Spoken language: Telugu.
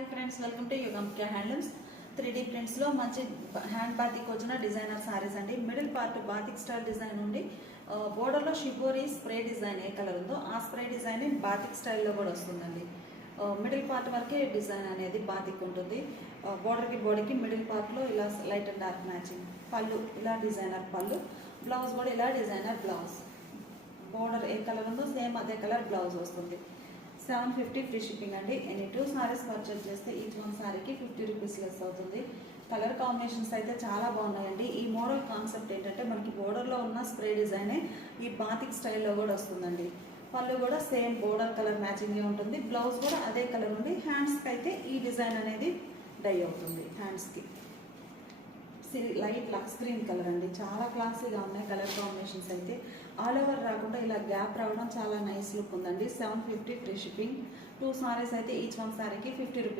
Hi friends, welcome to Yugankya handlooms. 3D ప్రింట్స్లో మంచి హ్యాండ్ బాతిక్ వచ్చిన డిజైనర్ సారీస్ అండి. Middle part batik style design ఉండి బోర్డర్లో షిబోరీ స్ప్రే డిజైన్ ఏ కలర్ ఉందో ఆ స్ప్రే డిజైన్ బాతిక్ స్టైల్లో కూడా వస్తుందండి. మిడిల్ పార్ట్ వరకే డిజైన్ అనేది బాతిక్ ఉంటుంది. బోర్డర్కి బాడీకి మిడిల్ పార్ట్లో ఇలా లైట్ అండ్ డార్క్ మ్యాచింగ్. పళ్ళు ఇలా డిజైనర్ పళ్ళు, బ్లౌజ్ కూడా ఇలా డిజైనర్ బ్లౌజ్. బోర్డర్ ఏ కలర్ ఉందో సేమ్ అదే కలర్ బ్లౌజ్ వస్తుంది. 750 ఫ్రీ షిప్పింగ్ అండి. ఎనీ 2 సారీస్ పర్చేజ్ చేస్తే ఈచ్ వన్ సారీకి 50 రూపీస్ లెస్ అవుతుంది. కలర్ కాంబినేషన్స్ అయితే చాలా బాగున్నాయండి. ఈ మోడల్ కాన్సెప్ట్ ఏంటంటే మనకి బోర్డర్లో ఉన్న స్ప్రే డిజైనే ఈ బాతిక్ స్టైల్లో కూడా వస్తుందండి. పళ్ళు కూడా సేమ్ బోర్డర్ కలర్ మ్యాచింగే ఉంటుంది. బ్లౌజ్ కూడా అదే కలర్ ఉంది. హ్యాండ్స్కి అయితే ఈ డిజైన్ అనేది డై అవుతుంది. హ్యాండ్స్కి లైట్ లక్స్ గ్రీన్ కలర్ అండి. చాలా క్లాసీగా ఉన్నాయి కలర్ కాంబినేషన్స్ అయితే. ఆల్ ఓవర్ రాకుండా ఇలా గ్యాప్ రావడం చాలా నైస్ లుక్ ఉందండి. 750 ఫ్రీ షిప్పింగ్. 2 సారీస్ అయితే ఈచ్ వన్ సారీకి 50 రూపీస్.